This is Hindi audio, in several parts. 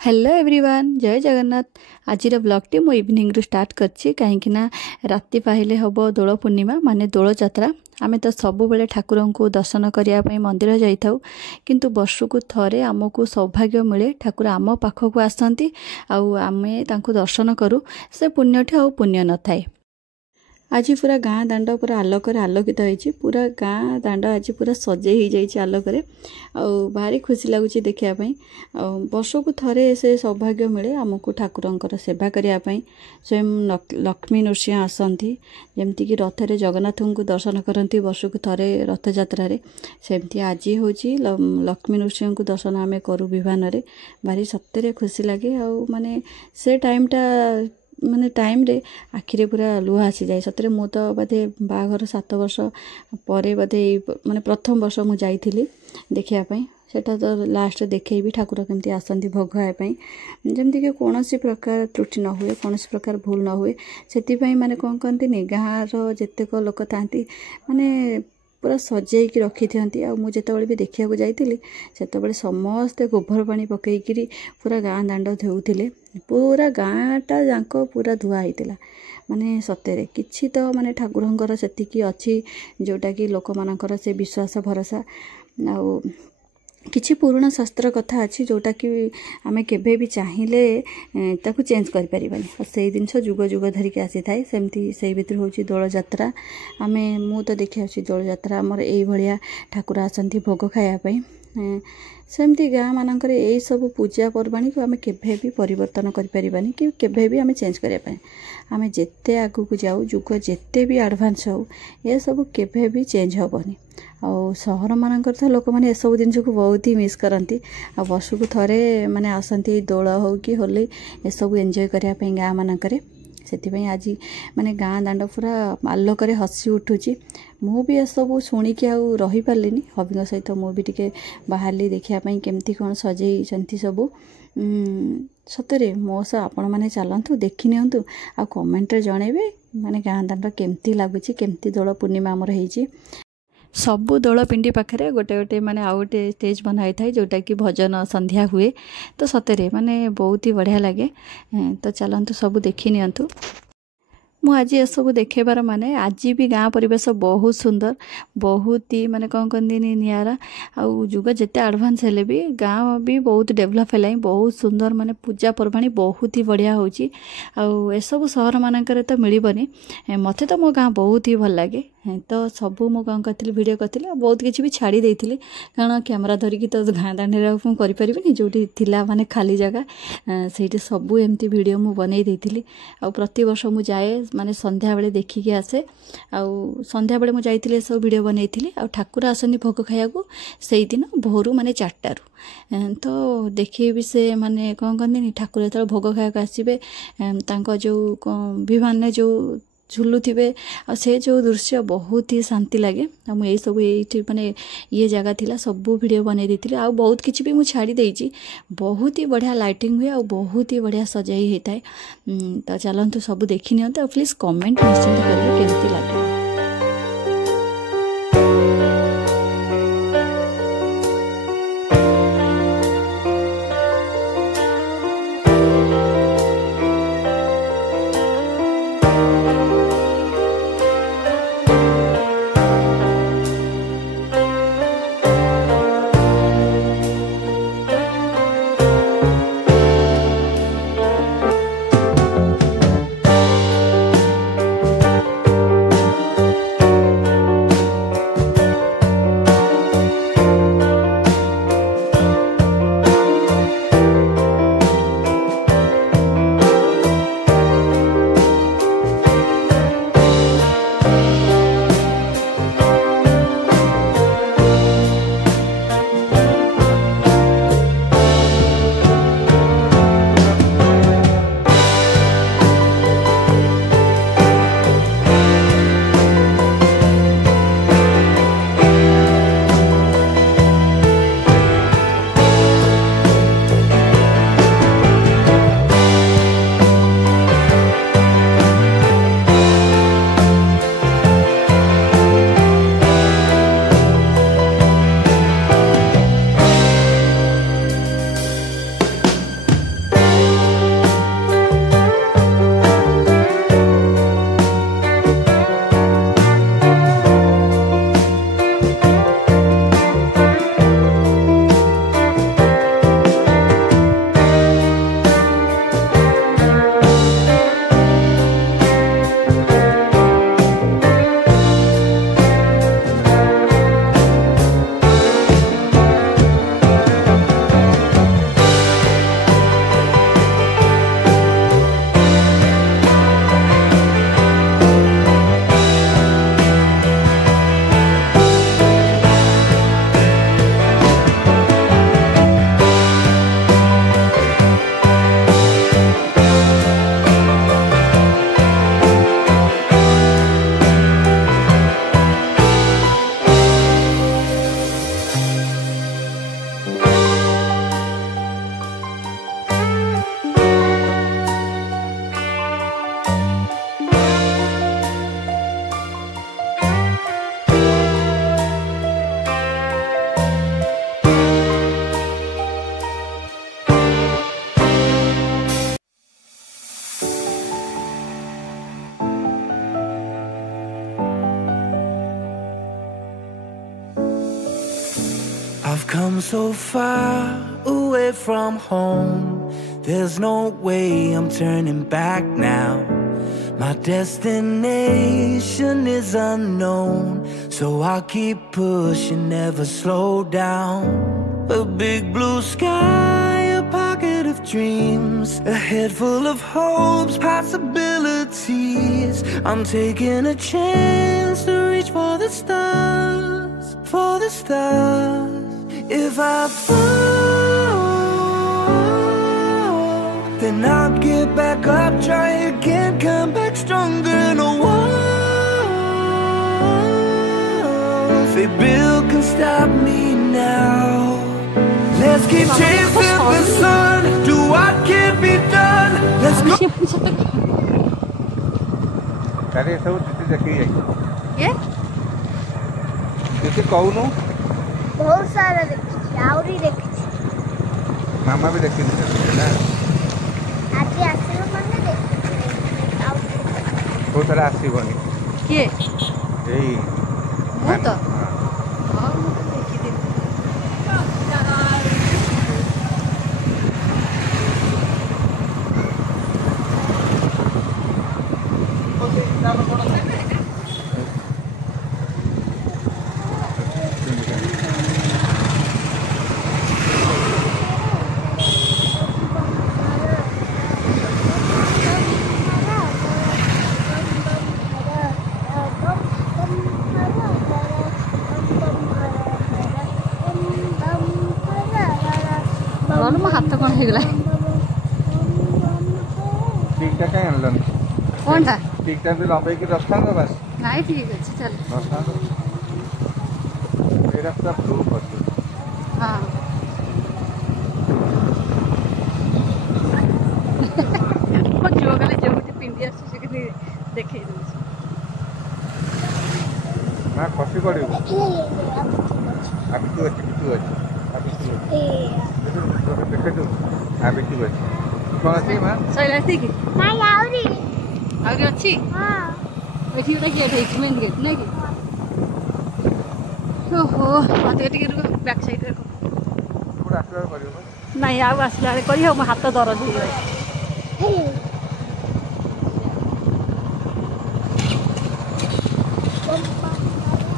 हेलो एवरीवन जय जगन्नाथ। आज ब्लॉगटी मो इवनिंग रु स्टार्ट करछि कहीं राति पाहिले हम दोल पूर्णिमा माने दोल जात्रा। आम तो सब बेले ठाकुर को दर्शन करने मंदिर जाइथाउ किंतु वर्षକୁ थरे आमको सौभाग्य मिले ठाकुर आम पाखक आसती आमे तांको दर्शन करूँ से पुण्यठी आ पुण्य न थाए। आज पूरा गाँ दांड पूरा आलोक आलोकित होती पूरा गाँ दांड आज पूरा सजे हो जाइए आलोक भारी खुशी लगुच देखापी वर्षକୁ थरे से सौभाग्य मिले आमको ठाकुरंकर सेवा करने स्वयं लक्ष्मी नृसिंह आसती जमतीक रथ जगन्नाथ को दर्शन करती वर्षକୁ थरे रथ यात्रा सेमती आज हूँ लक्ष्मी नृसिंह को दर्शन आम करूँ विमान भारी सत्य खुशी लगे माने से टाइमटा माने टाइम रे आखिरे पूरा लुह आसी जाए सतरे मु तो बोधे बाघर 7 वर्ष पर बोधे माने प्रथम वर्ष मु जाइथिली देखिया पई सेटा तो लास्ट देखैबी ठाकुर केमती आसंती भोग खाए जमती कि कौन प्रकार त्रुटि न हुए कौन प्रकार भूल न हुए से माने कौन कहती गाँव जेतेक लोक था माने पूरा सजेकी रखी थी मुझे भी देखा जाइली से समस्ते गोबर पानी पकईकि पूरा गाँ दांड धोउथिले पूरा गाँटा जाक पूरा धुआ होता माने सତରେ किछि तो माने ठाकुरंकर सेतिकी अच्छी जोटा कि लोक मानकर से विश्वास भरोसा आ किछि पुराना शास्त्र कथा अच्छी जोटा कि आमे केबे भी चाहिए ताकू चेंज कर परिबानी से जिनस जुग जुग धरिकी आसी थाए सेमती से भीतर होची दोल जात्रा आमे मु तो देखि आछि दोल जात्रा हमर एई भलिया ठाकुर आसंती भोग खाया पई सेमती गाँ मानकर यही सब पूजा पर्वाणी को आम केभे भी परिवर्तन करें कि केभे भी आम चेंज करने आम जिते आगू को जाऊ जुग जिते भी एडवांस हो ये सब केभे भी चेंज हेनी आ सहर मानकर तो लोक मैंने सब जिन को बहुत ही मिस करती आ वर्षକୁ थरे माने आसंती दोल हो कि होली ये सब एंजॉय करने गाँ मानकर से आज माने गाँ दांड पूरा आलोक हसी उठुची मु भी सब शुणिकी रही पार्लिनी हबी सहित मु भी टिके बाहरली देखापी केमती कौन सजेई सब सतरे मो सह आपण मैंने चलतु देखी नियंतु आ कमेंट जनइबे माने गाँ दांड केमती लगुच केमती दोल पूर्णिमा आमर होईची सबु दोल पिंडी पाखे गोटे गोटे माने आउ गोटे स्टेज बनाई था जोटा कि भजन संध्या हुए तो सतरे माने बहुत ही बढ़िया लगे तो चलतु सब देखी नियंतु मु आज ये सब देखेबार माने आज भी गाँ परिवेश बहुत सुंदर बहुत ही माने कौन कहती नियारा आउ जुग जिते एडवांस हेले भी गाँ भी बहुत डेभलप है बहुत सुंदर माने पूजा पर्वाणी बहुत ही बढ़िया होची आउ ए सब सहर मानकर तो मिलबनी मते तो मो गाँ बहुत ही भल लगे तो सबू मु कौन करती वीडियो करती बहुत किसी भी छाड़ी देती कारण कैमरा धरिकी तो गाँ दांडे करें जो माने खाली जगह से सबू एमती वीडियो मु बनई देती आ प्रति वर्ष मु जाए माने संध्या बेले देखिकी आसे आउ संध्या बेले मु जाइथिले सब वीडियो बनई आ ठाकुर आसनी भोग खाइबा से दिन भोरू माने 4टारू तो देखिए भी से माने कौन कहते ठाकुर जो भोग खाइबा आसबे तांको जो विमान जो झुलुवे आ से जो दृश्य बहुत ही शांति लगे आ यही सब ये माने ये जगह थिला सब वीडियो बनई देती आ बहुत किसी भी मुझे छाड़ी देती बहुत ही बढ़िया लाइटिंग हुए आ बहुत ही बढ़िया सजाई होता है तो चलतु सब देखी नि प्लीज कमेंट निश्चिंत करेंगे केमती लगे। come so far away from home. There's no way I'm turning back now. My destination is unknown, so I'll keep pushing, never slow down. A big blue sky, a pocket of dreams, a head full of hopes, possibilities. I'm taking a chance to reach for the stars, for the stars. If I fall, then I'll get back up, try again, come back stronger. And a wall they build can stop me now. Let's keep chasing the sun, do what can be done. Let's go. कारे सब चित्र देखी है ये किसी कहूनु बहुत सारा देखी आउरी देखी मामा भी देखी ना आज आसीबो माने देखी आउरी बहुत सारा आसीबनी किए एई मु तो हां मु तो देखी दे ମୋ ହାତ କ'ଣ ହେଇଗଲା ଠିକଟା କାଇଁ ଆଣିଲନ କ'ଣଟା ଠିକଟା ବି ଲମ୍ବେଇକି ରଖାନ୍ତ ବାସ୍ ନାଇଁ ଠିକ ଅଛି ଚାଲ ରଖାନ୍ତ ଏଇଟା ପୁରା ପ୍ରୁଫ୍ ଅଛି ହଁ ମୋ ଝିଅ କାଲି ଯେମିତି ପିନ୍ଧି ଆସୁଛି ସେ କିନ୍ତୁ ଦେଖେଇ ଦେଉଛି ନା ଖସି ପଡ଼ିବ ଆବିଟୁ ଅଛି ବିଟୁ ଅଛି ଆବିଟୁ ଅଛି ଦେଖେ ତୁ ଆବିଟୁ ଅଛି କ'ଣ ଅଛି ମା ସଇଲା ଏତିକି ନାଇଁ ଆଉରି ଆହୁରି ଅଛି ହଁ ଏଠି ଗୋଟେ ଗେଟ୍ ହେଇଛି ମେନ୍ ଗେଟ୍ ନାଇଁ କି ଓହୋ ମୋତେ ଟିକେ ବ୍ୟାକ୍ ସାଇଡ଼୍ରେ ପୁଣି ଆସିଲା ବେଳେ କରିବ ନାଇଁ ଆଉ ଆସିଲା ବେଳେ କରିହେବ ମୋ ହାତ ଦରଜ ହେଇଗଲା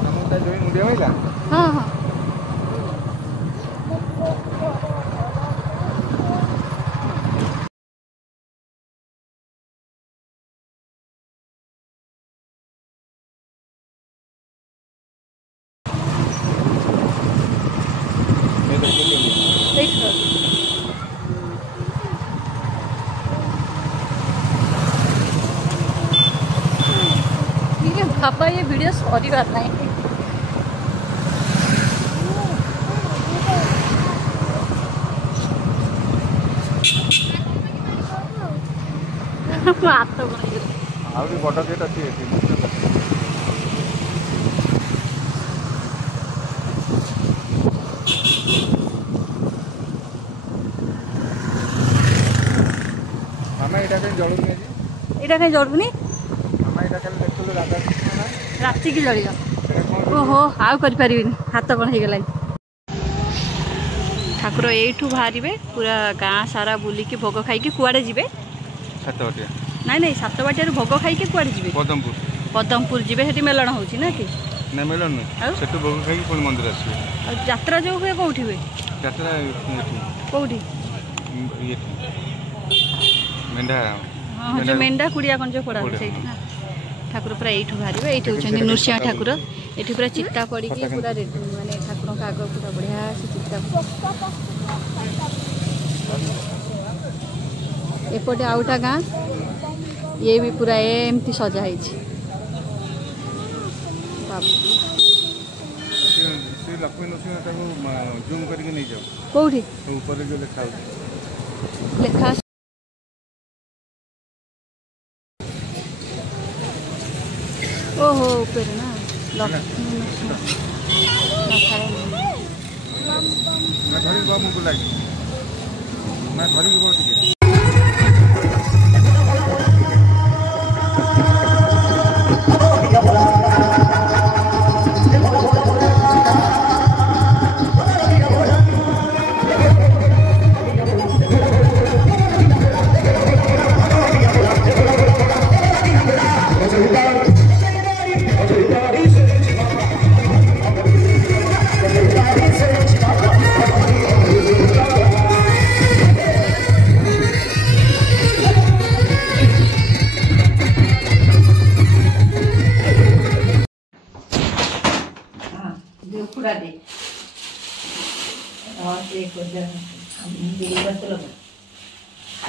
ଆମକୁ ତା ଜମି ମୁଣ୍ଡିଆ ମାଇଲା ହଁ ହଁ बाबा ये वीडियो सॉरी बात नहीं हाथ तो ଆହୁରି ବଡ଼ ଗେଟ୍ ଅଛି ଏଠି ମାମା ଏଇଟା କାହିଁ ଜଳୁନି ଆଜି ଏଇଟା କାହିଁ ଜଳୁନି ମାମା ଏଇଟା କାଲି ଦେଖୁଥିଲୁ ରାଧା ରାତିକି ଜଳିବ ଓହୋ ଆଉ କରିପାରିବିନି ହାତ କ'ଣ ହେଇଗଲାଣି ଠାକୁର ଏଇଠୁ ବାହାରିବେ ପୁରା ଗାଁ ସାରା ବୁଲିକି ଭୋଗ ଖାଇକି କୁଆଡ଼େ ଯିବେ ସାତବାଟିଆ ନାଇଁ ନାଇଁ ସାତବାଟିଆରୁ ଭୋଗ ଖାଇକି କୁଆଡ଼େ ଯିବେ ପଦମପୁର ପଦମପୁର ଯିବେ ସେଠି ମେଲଣ ହେଉଛି ନା କି ନା ମିଳନ ନୁହେଁ ଆଉ ସେଠୁ ଭୋଗ ଖାଇକି ପୁଣି ମନ୍ଦିର ଆସିବେ ଆଉ ଯାତ୍ରା ଯେଉଁ ହୁଏ କେଉଁଠି ହୁଏ ଯାତ୍ରା ଏଠି କେଉଁଠି ଏଠି ମେଣ୍ଢା ହଁ ଯେଉଁ ମେଣ୍ଢା କୁଡ଼ିଆ କଞ୍ଜ ପଡ଼ା ହୁଏ ସେଇଠି ନା ଠାକୁର ପୁରା ଏଇଠୁ ବାହାରିବେ ଏଇଠି ହେଉଛନ୍ତି ନୃସିଂହ ଠାକୁର ଏଠି ପୁରା ଚିତା ପଡ଼ିକି ପୁରା ମାନେ ଠାକୁରଙ୍କ ଆଗ ପୁରା ବଢ଼ିଆ ସେ ଚିତା ଏପଟେ ଆଉଟା ଗାଁ ଇଏ ବି ପୁରା ଏମିତି ସଜା ହେଇଛି ଶ୍ରୀ ଲକ୍ଷ୍ମୀ ନୃସିଂହ ତାକୁ ଜୁମ୍ କରିକି ନେଇଯାଉ କେଉଁଠି ଉପରେ ଯେଉଁ ଲେଖା ହେଉଛି ଲେଖା ଓହୋ ଉପରେ ନା ଲକ୍ଷ୍ମୀ ଧରିକି ବହ ମୁକୁ ଲାଗି ନା ଧରିକି ବହ ଟିକେ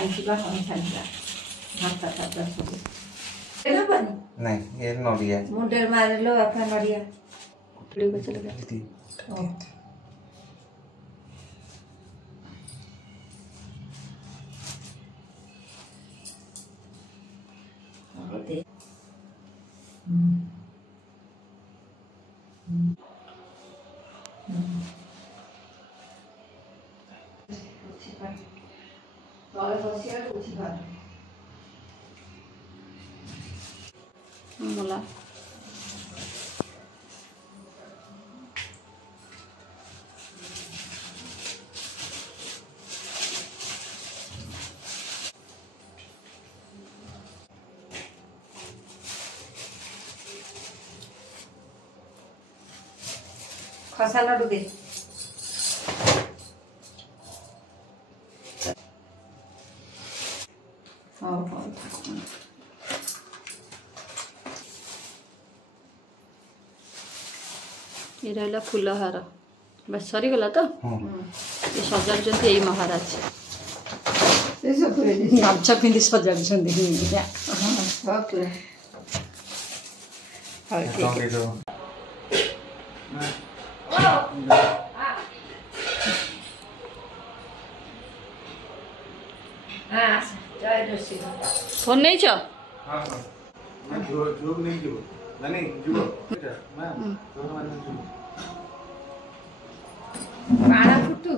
आइसिबा हम खाइबा भात खाता सब एला पानी नहीं ये नडिया मुंडे मारलो आपा नडिया कुटड़ी को चला दीदी दे मुला खसा लड्डू दे ये रहा फूलहार बस सरीगला तो ये सजाड़ यही महाराज गामछा पिंधि सजाड़ फोन नहीं छ पाड़ा फुटू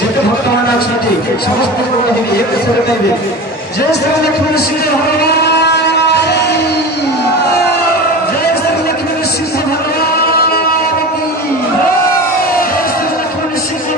जिते भक्तमान अच्छा समस्त एक जय श्री लक्ष्मण सिंह भगवान जय श्री लक्ष्मण सिंह भगवान की जय श्री लक्ष्मण सिंह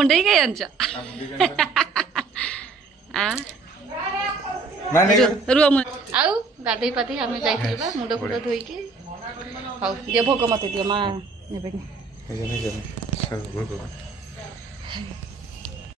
मुंडे कहीं आंच रुह आउ गाधे पाधे आम जाइए मुंड फुंड धोईकी हाँ दियो भोग मत दियो माँ ने